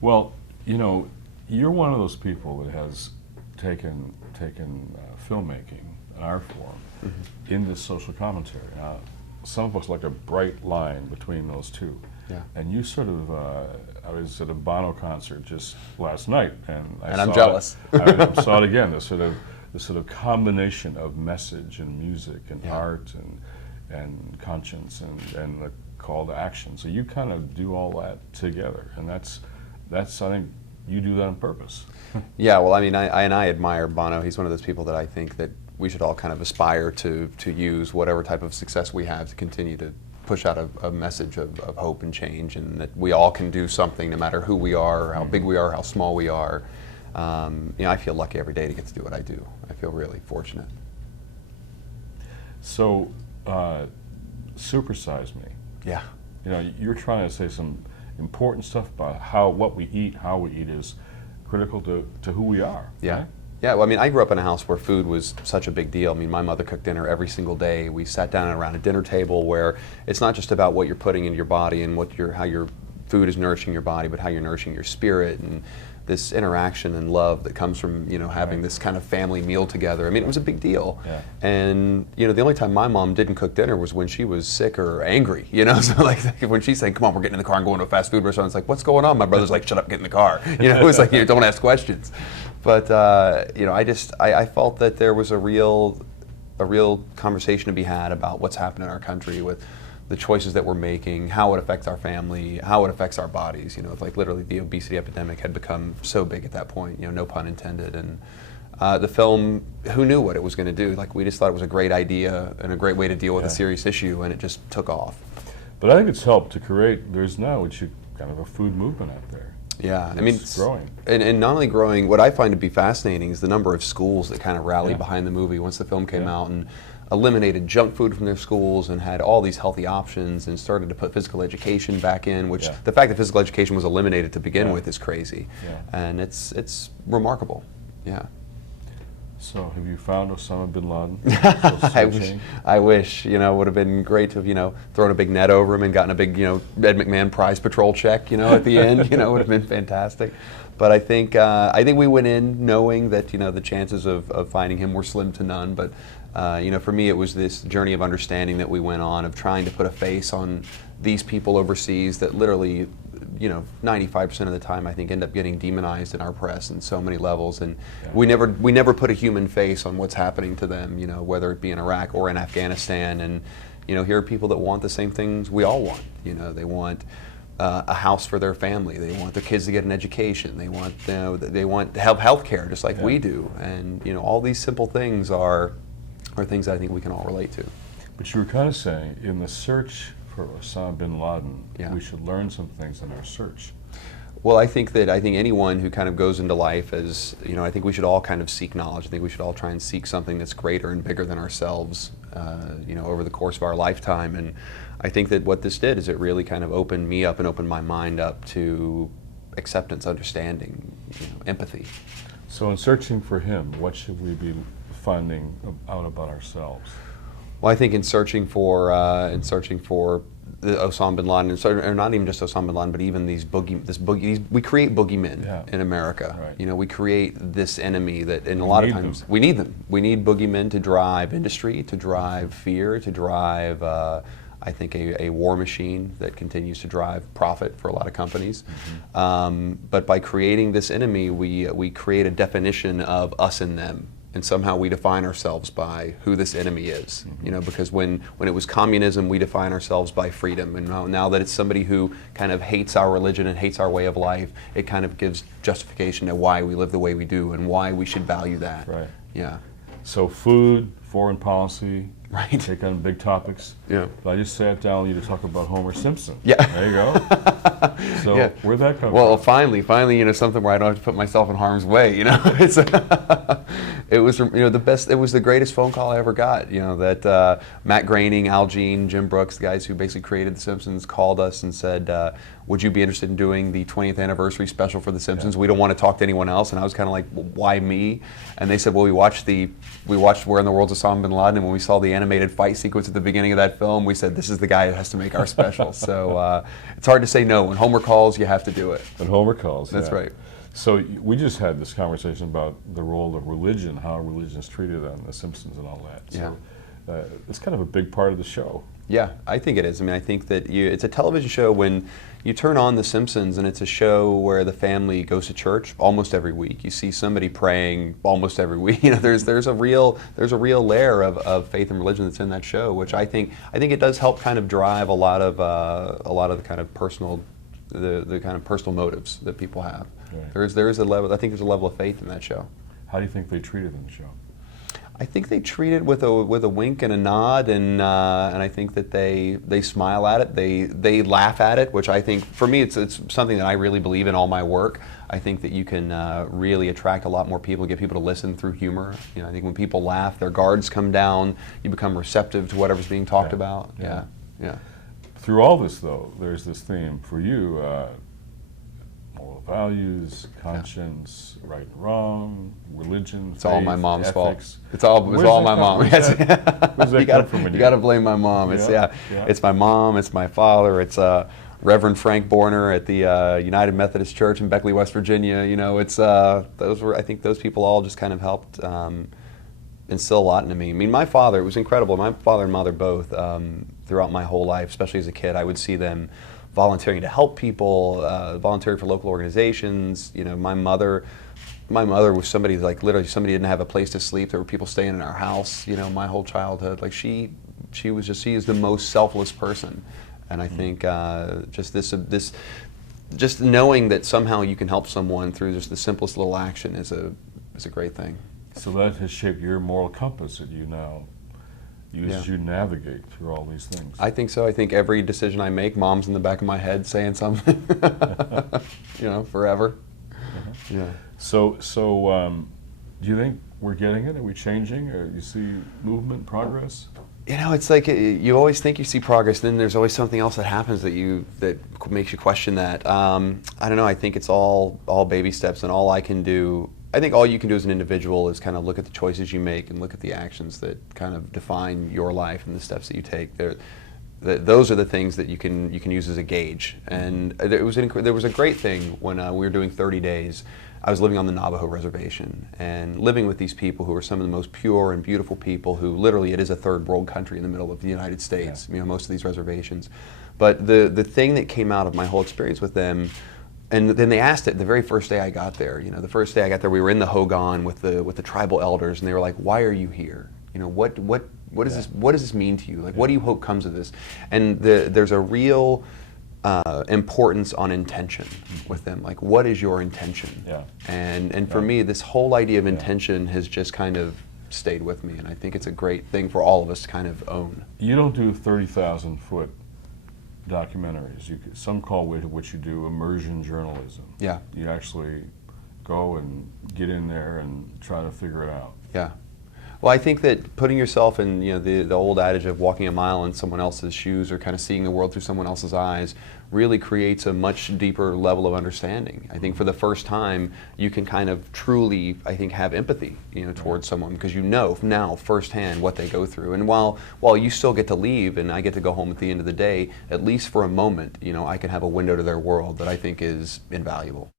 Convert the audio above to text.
Well, you know, you're one of those people that has taken filmmaking, an art form, into social commentary. Now, some of us like a bright line between those two. Yeah. And you sort of, I was at a Bono concert just last night, and I'm jealous. I saw it again. This sort of combination of message and music and art and conscience and the call to action. So you kind of do all that together, and that's I think you do that on purpose. Yeah, well, I mean, I admire Bono. He's one of those people that I think that we should all kind of aspire to use whatever type of success we have to continue to push out a message of hope and change, and that we all can do something no matter who we are, or how big we are, how small we are. You know, I feel lucky every day to get to do what I do. I feel really fortunate. So, Supersize Me. Yeah. You know, you're trying to say some important stuff about what we eat, how we eat is critical to who we are. Yeah. Right? Yeah, well, I mean, I grew up in a house where food was such a big deal. I mean, my mother cooked dinner every single day. We sat down around a dinner table where it's not just about what you're putting into your body and how your food is nourishing your body, but how you're nourishing your spirit, and this interaction and love that comes from, you know, having this kind of family meal together. I mean, it was a big deal. Yeah. And, you know, the only time my mom didn't cook dinner was when she was sick or angry, you know? So, like, when she's saying, come on, we're getting in the car and going to a fast food restaurant, it's like, what's going on? My brother's like, shut up, get in the car. You know, it was like, you know, don't ask questions. But, you know, I felt that there was a real conversation to be had about what's happening in our country with the choices that we're making, how it affects our family, how it affects our bodies. You know, like literally the obesity epidemic had become so big at that point, you know, no pun intended. And the film, who knew what it was going to do? Like, we just thought it was a great idea and a great way to deal with a serious issue, and it just took off. But I think it's helped to create, there's now kind of a food movement out there. Yeah, I mean, it's growing. And not only growing, what I find to be fascinating is the number of schools that kind of rallied behind the movie once the film came out, and eliminated junk food from their schools and had all these healthy options and started to put physical education back in, which the fact that physical education was eliminated to begin with is crazy. And it's remarkable. Yeah. So have you found Osama bin Laden? I wish, you know, it would have been great to have, you know, thrown a big net over him and gotten a big, you know, Ed McMahon prize patrol check, you know, at the end, you know, would have been fantastic. But I think we went in knowing that, you know, the chances of finding him were slim to none. But you know, for me, it was this journey of understanding that we went on, of trying to put a face on these people overseas that literally, you know, 95% of the time I think end up getting demonized in our press in so many levels, and we never put a human face on what's happening to them, you know, whether it be in Iraq or in Afghanistan. And you know, here are people that want the same things we all want. You know, they want a house for their family. They want their kids to get an education. They want, you know, they want to have health care just like we do. And you know, all these simple things are things that I think we can all relate to. But you were kind of saying, in the search for Osama bin Laden, we should learn some things in our search. Well, I think anyone who kind of goes into life as, you know, I think we should all kind of seek knowledge. I think we should all try and seek something that's greater and bigger than ourselves, you know, over the course of our lifetime. And I think that what this did is it really kind of opened me up and opened my mind up to acceptance, understanding, you know, empathy. So in searching for him, what should we be finding out about ourselves? Well, I think in searching for the Osama bin Laden, or not even just Osama bin Laden, but even we create boogeymen in America. Right. You know, we create this enemy that, and a lot of times we need them. We need boogeymen to drive industry, to drive fear, to drive, I think, a war machine that continues to drive profit for a lot of companies. But by creating this enemy, we create a definition of us and them. And somehow we define ourselves by who this enemy is. You know, because when it was communism, we define ourselves by freedom. And now that it's somebody who kind of hates our religion and hates our way of life, it kind of gives justification to why we live the way we do and why we should value that. Right. Yeah. So food, foreign policy, right. Take on big topics. Yeah. But I just sat down with you to talk about Homer Simpson. Yeah. There you go. So where'd that come from? Well, finally, you know, something where I don't have to put myself in harm's way. You know, it's it was, you know, the best. It was the greatest phone call I ever got. You know, that Matt Groening, Al Jean, Jim Brooks, the guys who basically created The Simpsons, called us and said, would you be interested in doing the 20th anniversary special for The Simpsons? We don't want to talk to anyone else. And I was kind of like, well, why me? And they said, well, we watched Where in the World's Osama bin Laden, and when we saw the animated fight sequence at the beginning of that film, we said, this is the guy that has to make our special. So it's hard to say no. When Homer calls, you have to do it. When Homer calls, That's right. So we just had this conversation about the role of religion, how religion is treated on The Simpsons and all that. So it's kind of a big part of the show. Yeah, I think it is. I mean, I think that it's a television show when you turn on The Simpsons, and it's a show where the family goes to church almost every week. You see somebody praying almost every week. You know, there's a real layer of faith and religion that's in that show, which I think it does help kind of drive a lot of the kind of personal motives that people have. Right. There is a level. I think there's a level of faith in that show. How do you think they treat it in the show? I think they treat it with a wink and a nod, and I think that they smile at it. They laugh at it, which I think for me it's something that I really believe in all my work. I think that you can really attract a lot more people, get people to listen through humor. You know, I think when people laugh, their guards come down. You become receptive to whatever's being talked about. Yeah. Through all this, though, there's this theme for you. Moral values, conscience, right and wrong, religion, It's faith, all my mom's ethics. fault. It's all my mom. Where's that come from in You got to blame my mom. It's my mom. It's my father. It's Reverend Frank Borner at the United Methodist Church in Beckley, West Virginia. You know, it's I think those people all just kind of helped instill a lot into me. I mean, my father, it was incredible. My father and mother both, throughout my whole life, especially as a kid, I would see them volunteering to help people, volunteering for local organizations. You know, my mother was somebody like literally somebody didn't have a place to sleep. There were people staying in our house. You know, my whole childhood, like she is the most selfless person, and I think just knowing that somehow you can help someone through just the simplest little action is a great thing. So that has shaped your moral compass that you now use as you navigate through all these things. I think so. I think every decision I make, mom's in the back of my head saying something, you know, forever. Yeah. So do you think we're getting it? Are we changing? Or you see movement, progress? You know, it's like you always think you see progress, then there's always something else that happens that makes you question that. I don't know. I think it's all baby steps, and all you can do as an individual is kind of look at the choices you make and look at the actions that kind of define your life and the steps that you take. Those are the things that you can use as a gauge. And there was a great thing when we were doing 30 days. I was living on the Navajo reservation and living with these people who are some of the most pure and beautiful people who literally, it is a third world country in the middle of the United States, you know, most of these reservations. But the thing that came out of my whole experience with them, and then they asked it the very first day I got there. You know, the first day I got there, we were in the Hogan with the tribal elders, and they were like, "Why are you here? You know, what does this mean to you? Like, what do you hope comes of this?" And there's a real importance on intention with them. Like, what is your intention? Yeah. And for me, this whole idea of intention has just kind of stayed with me, and I think it's a great thing for all of us to kind of own. You don't do 30,000-foot documentaries. Some call what you do immersion journalism. Yeah. You actually go and get in there and try to figure it out. Yeah. Well, I think that putting yourself in, you know, the old adage of walking a mile in someone else's shoes or kind of seeing the world through someone else's eyes really creates a much deeper level of understanding. I think for the first time you can kind of truly, I think, have empathy, you know, towards someone because you know now firsthand what they go through. And while you still get to leave and I get to go home at the end of the day, at least for a moment, you know, I can have a window to their world that I think is invaluable.